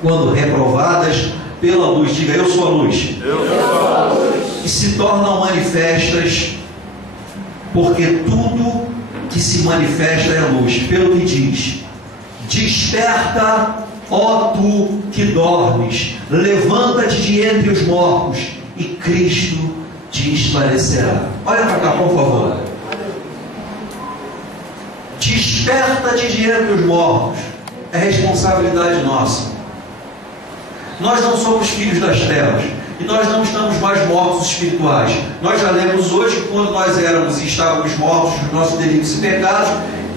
quando reprovadas pela luz, diga: eu sou a luz. Eu sou a luz. E se tornam manifestas, porque tudo que se manifesta é luz. Pelo que diz: desperta, ó tu que dormes, levanta-te de entre os mortos, e Cristo te esclarecerá. Olha para cá, por favor. Desperta-te de entre os mortos. É responsabilidade nossa. Nós não somos filhos das trevas, e nós não estamos mais mortos espirituais. Nós já lemos hoje que quando nós éramos e estávamos mortos nos nossos delitos e pecados,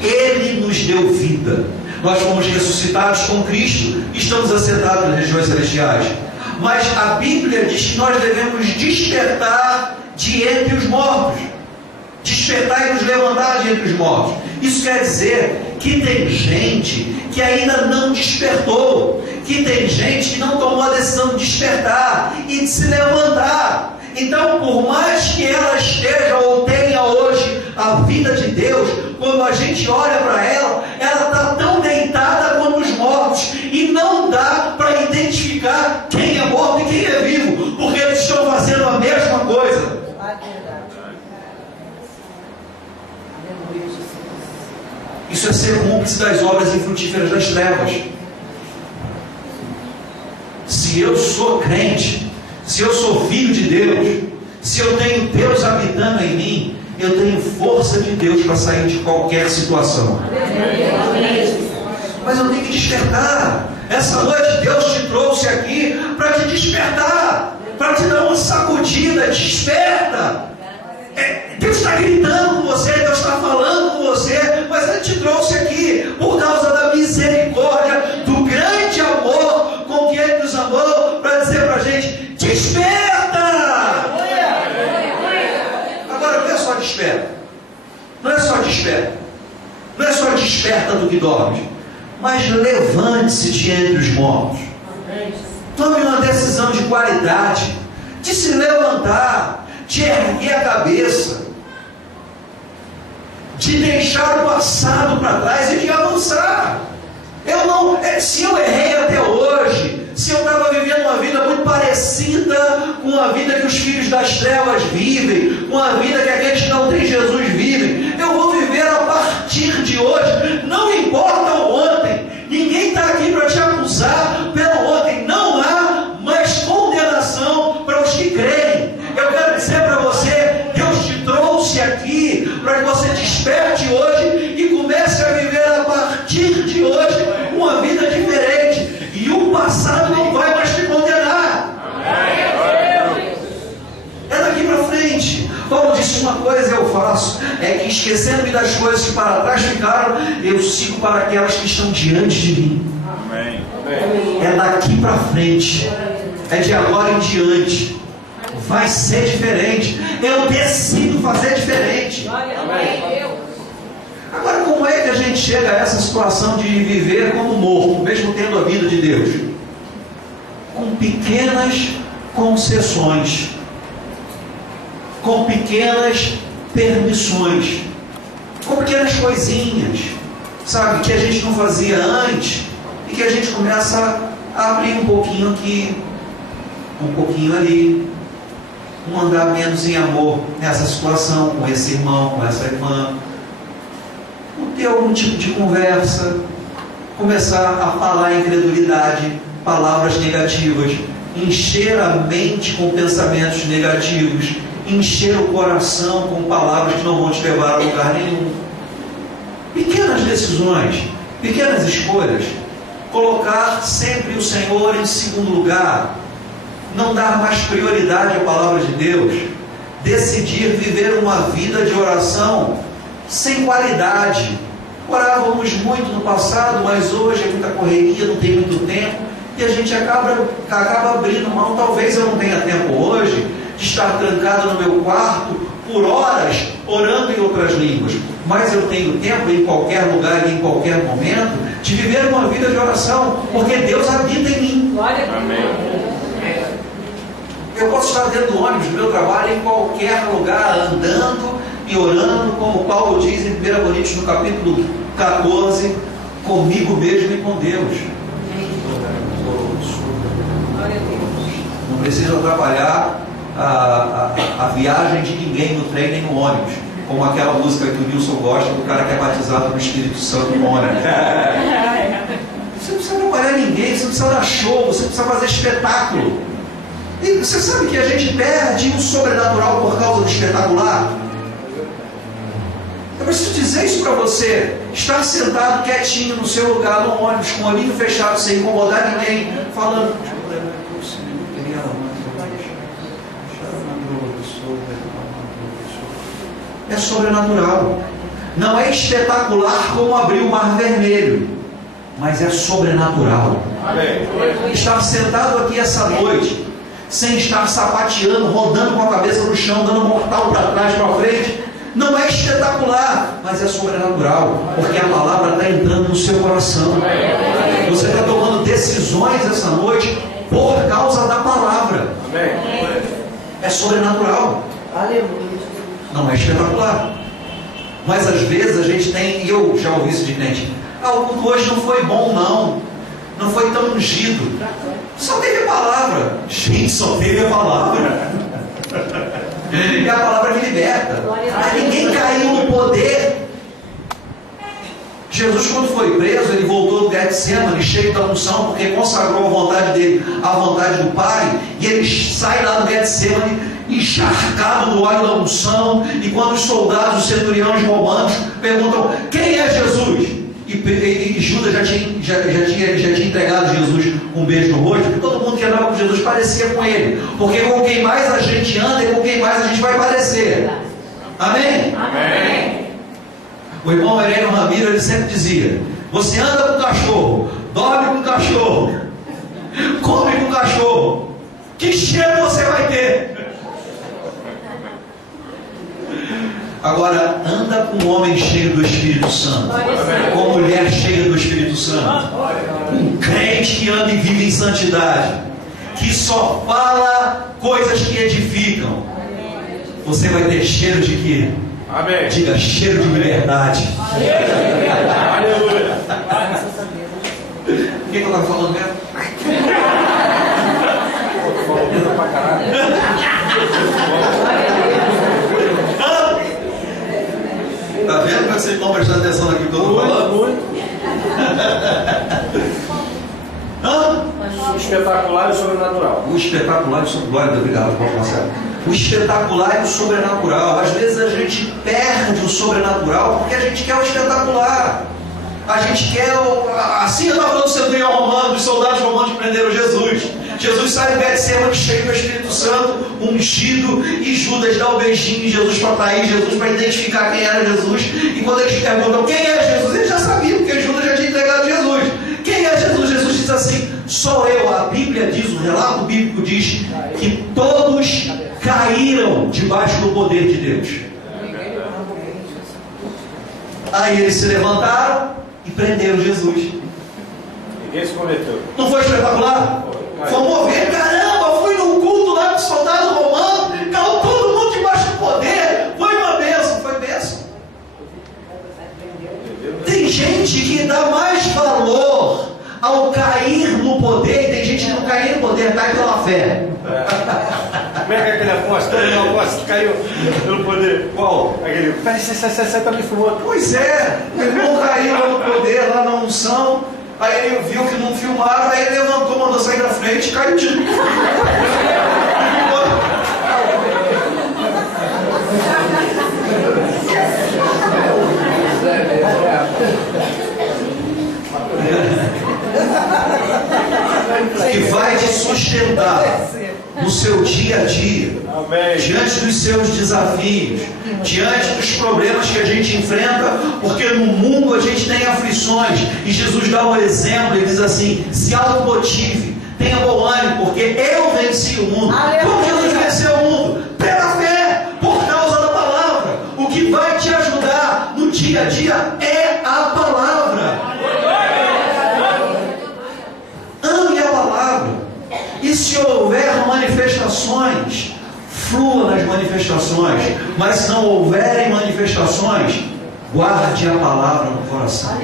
Ele nos deu vida. Nós fomos ressuscitados com Cristo e estamos assentados nas regiões celestiais. Mas a Bíblia diz que nós devemos despertar de entre os mortos. Despertar e nos levantar de entre os mortos. Isso quer dizer que tem gente que ainda não despertou, que tem gente que não tomou a decisão de despertar e de se levantar. Então, por mais que ela esteja ou tenha hoje a vida de Deus, quando a gente olha para ela, ela está tão deitada como os mortos, e não dá para identificar quem é morto e quem é vivo, porque eles estão fazendo a mesma coisa. Isso é ser cúmplice das obras infrutíferas das trevas. Se eu sou crente, se eu sou filho de Deus, se eu tenho Deus habitando em mim, eu tenho força de Deus para sair de qualquer situação. Mas eu tenho que despertar. Essa noite Deus te trouxe aqui para te despertar. para te dar uma sacudida. Desperta. Deus está gritando com você, Deus está falando com você, mas Ele te trouxe aqui por causa da misericórdia, do grande amor com que Ele nos amou, para dizer para a gente: desperta! Agora não é só desperta, não é só desperta, não é só desperta do que dorme, mas levante-se de entre os mortos. Tome uma decisão de qualidade, de se levantar, de erguer a cabeça, de deixar o passado para trás e de avançar. Se eu errei até hoje, se eu estava vivendo uma vida muito parecida com a vida que os filhos das trevas vivem, com a vida que aqueles que não têm Jesus vivem, eu vou viver a partir de hoje. Não importa o ontem, ninguém está aqui para te acusar pelo ontem. Não há mais condenação para os que creem. Eu quero dizer para você: Deus te trouxe aqui para que você desperte hoje e comece a viver a partir de hoje uma vida diferente. E o passado não vai mais te condenar. É daqui para frente. Paulo disse: uma coisa eu faço, é que esquecendo-me das coisas que para trás ficaram, eu sigo para aquelas que estão diante de mim. Amém. É daqui para frente, é de agora em diante. Vai ser diferente. Eu decido fazer diferente. Agora, como é que a gente chega a essa situação de viver como morto, mesmo tendo a vida de Deus? Com pequenas concessões, com pequenas permissões, com pequenas coisinhas, sabe, que a gente não fazia antes e que a gente começa a abrir um pouquinho aqui, um pouquinho ali, um andar menos em amor nessa situação, com esse irmão, com essa irmã, ter algum tipo de conversa, começar a falar incredulidade, palavras negativas, encher a mente com pensamentos negativos, encher o coração com palavras que não vão te levar a lugar nenhum. Pequenas decisões, pequenas escolhas, colocar sempre o Senhor em segundo lugar, não dar mais prioridade à palavra de Deus, decidir viver uma vida de oração sem qualidade. Orávamos muito no passado, mas hoje é muita correria, não tem muito tempo, e a gente acaba abrindo mão. Talvez eu não tenha tempo hoje de estar trancado no meu quarto por horas orando em outras línguas, mas eu tenho tempo em qualquer lugar e em qualquer momento de viver uma vida de oração, porque Deus habita em mim. Amém. Eu posso estar dentro do ônibus, do meu trabalho, em qualquer lugar, andando e orando, como Paulo diz em 1 Coríntios, no capítulo 14, comigo mesmo e com Deus. Não precisa atrapalhar a viagem de ninguém no trem nem no ônibus, como aquela música que o Nilson gosta, do cara que é batizado no Espírito Santo no ônibus. Você não precisa atrapalhar ninguém, você não precisa dar show, você não precisa fazer espetáculo. E você sabe que a gente perde o sobrenatural por causa do espetacular? Eu preciso dizer isso para você. Estar sentado quietinho no seu lugar, no ônibus, com o olhinho fechado, sem incomodar ninguém, falando: é sobrenatural. Não é espetacular como abrir o mar vermelho, mas é sobrenatural. Amém. Estar sentado aqui essa noite, sem estar sapateando, rodando com a cabeça no chão, dando mortal para trás, para frente, não é espetacular, mas é sobrenatural, porque a palavra está entrando no seu coração. Você está tomando decisões essa noite por causa da palavra. É sobrenatural. Aleluia. Não é espetacular. Mas às vezes a gente tem, e eu já ouvi isso de crente: o culto hoje não foi bom, não foi tão ungido, só teve a palavra. Gente, só teve a palavra. É a palavra que liberta. Mas ninguém caiu no poder. Jesus, quando foi preso, ele voltou do Getsemane cheio da unção, porque consagrou a vontade dele à vontade do Pai, e ele sai lá do Getsemane encharcado do óleo da unção. E quando os soldados, os centuriões romanos perguntam: quem é Jesus? E Judas já tinha entregado Jesus um beijo no rosto, porque todo mundo que andava com Jesus parecia com ele, porque com quem mais a gente anda e com quem mais a gente vai parecer. Amém? Amém. O irmão Herênio Ramiro, ele sempre dizia: você anda com o cachorro, dorme com o cachorro, come com o cachorro, que cheiro você vai ter? Agora, anda com um homem cheio do Espírito Santo, com uma mulher cheia do Espírito Santo, um crente que anda e vive em santidade, que só fala coisas que edificam. Você vai ter cheiro de quê? Amém. Diga: cheiro de liberdade. Aleluia. O que eu estava falando mesmo? Falando pra caralho. Está vendo como vocês estão prestando atenção naquilo que eu estou falando? O espetacular e o sobrenatural. O espetacular e o sobrenatural. Obrigado, Paulo Marcelo. O espetacular e o sobrenatural. Às vezes a gente perde o sobrenatural porque a gente quer o espetacular. A gente quer assim eu estava falando do centurião romano, dos soldados romanos que prenderam Jesus. Jesus sai do Getsemane cheio do Espírito Santo, ungido, e Judas dá o beijinho em Jesus para trair Jesus, para identificar quem era Jesus. E quando eles perguntam quem é Jesus, eles já sabiam, porque Judas já tinha entregado Jesus. Quem é Jesus? Jesus diz assim: sou eu. A Bíblia diz, o relato bíblico diz que todos caíram debaixo do poder de Deus. Aí eles se levantaram e prenderam Jesus. Ninguém se converteu. Não foi espetacular? Foi um mover. Caramba, fui num culto lá com soldado romano, caiu todo mundo debaixo do poder. Foi uma bênção, foi bênção. Tem gente que dá mais valor ao cair no poder, e tem gente que não cai no poder, cai pela fé. Como é que aquele apóstolo? Aquele apóstolo caiu pelo poder. Qual? Aquele. Peraí, você tá me filmando. Pois é, o irmão caiu lá no poder, lá na unção. Aí ele viu que não filmaram, aí ele levantou, mandou sair da frente e caiu de novo. Que vai te sustentar no seu dia a dia. Amém. Diante dos seus desafios, diante dos problemas que a gente enfrenta, porque no mundo a gente tem aflições, e Jesus dá um exemplo, ele diz assim: se automotive, tenha bom ânimo, porque eu venci o mundo. Como Jesus venceu o mundo? Pela fé, por causa da palavra. O que vai te ajudar no dia a dia é a palavra. Ame a palavra. E se houver manifestações, flua nas manifestações. Mas se não houverem manifestações, guarde a palavra no coração.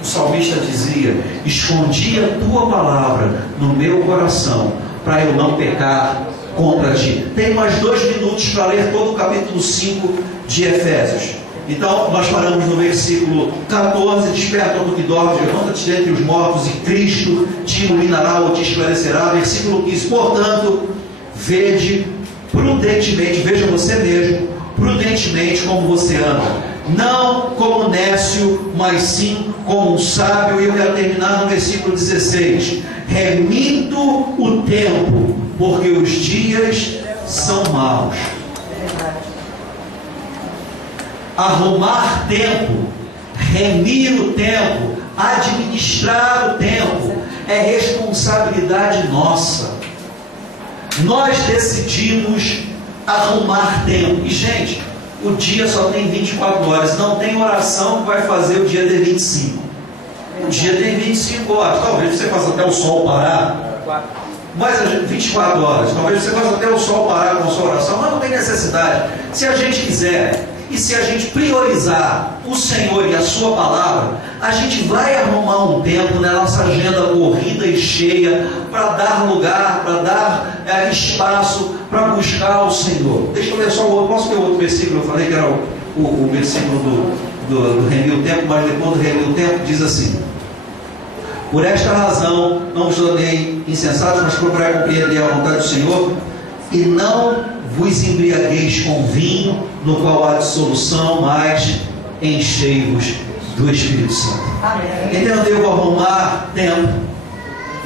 O salmista dizia: escondi a tua palavra no meu coração, para eu não pecar contra ti. Tem mais 2 minutos para ler todo o capítulo 5 de Efésios. Então nós paramos no versículo 14: desperta tu que dormes, levanta-te dentre os mortos, e Cristo te iluminará ou te esclarecerá. Versículo 15: portanto, vede prudentemente, veja você mesmo, prudentemente como você anda, não como nécio, mas sim como um sábio. E eu quero terminar no versículo 16: remindo o tempo, porque os dias são maus. Arrumar tempo, remir o tempo, administrar o tempo, é responsabilidade nossa. Nós decidimos arrumar tempo. E gente, o dia só tem 24 horas. Não tem oração que vai fazer o dia ter 25. O dia tem 25 horas. Talvez você faça até o sol parar. Mas 24 horas. Talvez você faça até o sol parar com a sua oração. Mas não tem necessidade. Se a gente quiser, e se a gente priorizar o Senhor e a sua palavra, a gente vai arrumar um tempo na nossa agenda corrida e cheia, para dar lugar, para dar espaço para buscar o Senhor. Deixa eu ler só o outro. Posso ler o outro versículo? Eu falei que era o versículo do remir o tempo, mas depois do remir o tempo diz assim: por esta razão não vos tornei insensatos, mas procurai compreender a vontade do Senhor, e não vos embriagueis com vinho, no qual há dissolução, mas enchei-vos do Espírito Santo. Então eu devo arrumar tempo.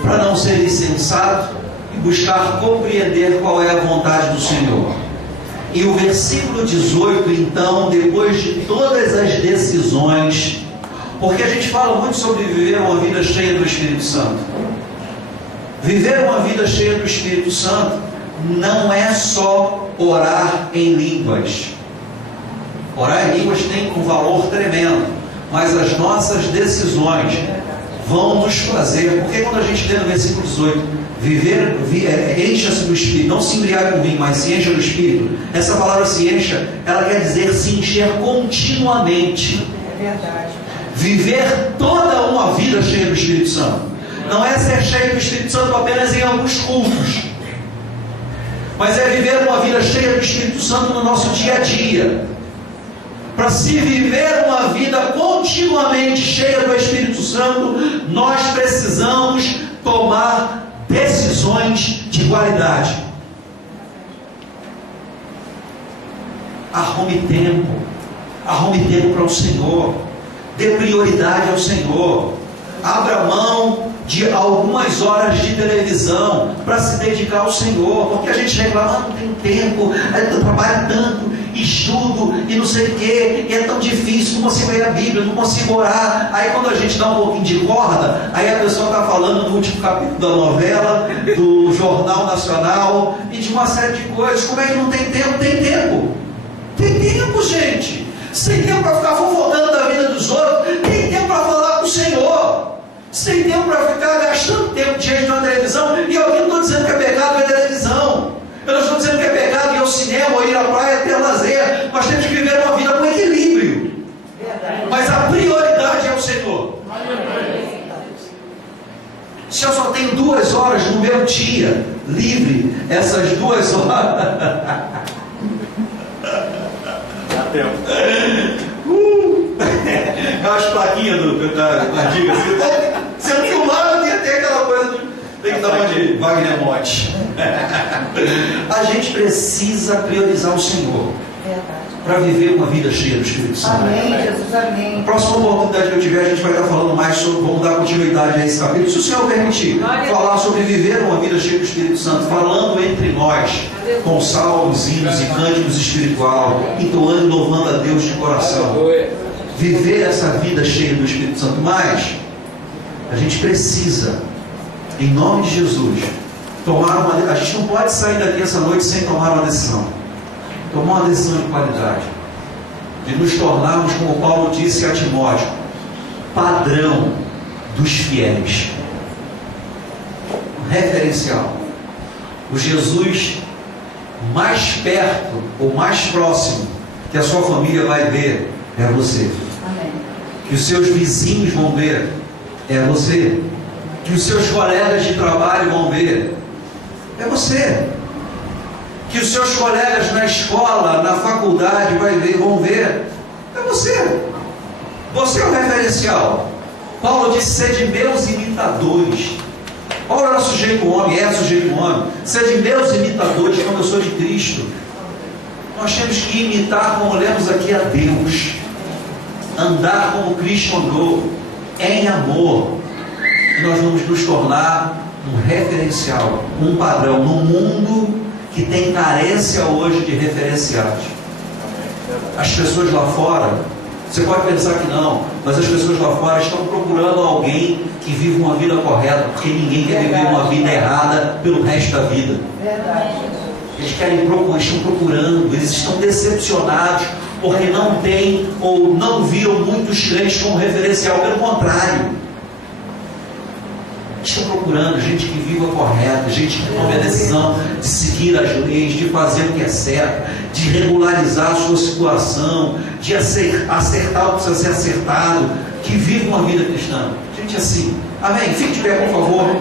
para não ser insensato e buscar compreender qual é a vontade do Senhor. E o versículo 18, então, depois de todas as decisões, porque a gente fala muito sobre viver uma vida cheia do Espírito Santo. Viver uma vida cheia do Espírito Santo não é só orar em línguas. Orar em línguas tem um valor tremendo, mas as nossas decisões vão nos fazer, porque quando a gente lê no versículo 18, encha-se do Espírito, não se embriague com vinho, mas se encha do Espírito. Essa palavra se encha, ela quer dizer se encher continuamente. É verdade. Viver toda uma vida cheia do Espírito Santo. Não é ser cheio do Espírito Santo apenas em alguns cultos, mas é viver uma vida cheia do Espírito Santo no nosso dia a dia. Para se viver uma vida continuamente cheia do Espírito Santo, nós precisamos tomar decisões de qualidade. Arrume tempo para o Senhor, dê prioridade ao Senhor, abra mão de algumas horas de televisão para se dedicar ao Senhor, porque a gente reclama, não tenho tempo, eu trabalho tanto, estudo e não sei o que, e é tão difícil, não consigo ler a Bíblia, não consigo orar. Aí quando a gente dá um pouquinho de corda, aí a pessoa está falando do último capítulo da novela, do Jornal Nacional e de uma série de coisas. Como é que não tem tempo? Tem tempo. Tem tempo, gente. Sem tempo para ficar fofocando da vida dos outros, tem tempo para falar com o Senhor. Sem tempo para ficar gastando tempo diante de uma televisão. E eu não estou dizendo que é pecado ver televisão. Eu não estou dizendo que é pecado ir ao cinema ou ir à praia ter lazer. Nós temos que viver uma vida com equilíbrio. Mas a prioridade é o Senhor. Se eu só tenho 2 horas no meu dia livre, essas 2 horas. Dá tempo. Aquelas plaquinhas da diga assim. Sendo filmado, tem até aquela coisa do. Tem que dar uma de Wagner Monte. A gente precisa priorizar o Senhor para viver uma vida cheia do Espírito Santo. Amém, Jesus, amém. Na próxima oportunidade que eu tiver, a gente vai estar falando mais sobre, vamos dar continuidade a esse capítulo, se o Senhor permitir, falar sobre viver uma vida cheia do Espírito Santo, falando entre nós, com salmos, hinos e cânticos espiritual, entoando e louvando a Deus de coração. Viver essa vida cheia do Espírito Santo. Mas a gente precisa, em nome de Jesus, tomar uma. A gente não pode sair daqui essa noite sem tomar uma decisão. Tomar uma decisão de qualidade, de nos tornarmos, como Paulo disse a Timóteo, padrão dos fiéis, referencial. O Jesus mais perto ou mais próximo que a sua família vai ver é você. Amém. Que os seus vizinhos vão ver é você. Que os seus colegas de trabalho vão ver é você. Que os seus colegas na escola, na faculdade vão ver é você. Você é o referencial. Paulo disse: sede meus imitadores. Paulo era sujeito homem, é sujeito homem. Sede meus imitadores, como eu sou de Cristo. Nós temos que imitar, como lemos aqui, a Deus. Andar como Cristo andou, em amor. E nós vamos nos tornar um referencial, um padrão no mundo que tem carência hoje de referenciais. As pessoas lá fora, você pode pensar que não, mas as pessoas lá fora estão procurando alguém que vive uma vida correta, porque ninguém quer viver uma vida errada pelo resto da vida. Eles estão procurando, eles estão decepcionados porque não tem ou não viram muitos crentes como referencial, pelo contrário. Estão procurando gente que viva correta, gente que tome a decisão de seguir as leis, de fazer o que é certo, de regularizar a sua situação, de acertar o que precisa ser acertado, que vive uma vida cristã. Gente assim. Amém? Fique de pé, por favor.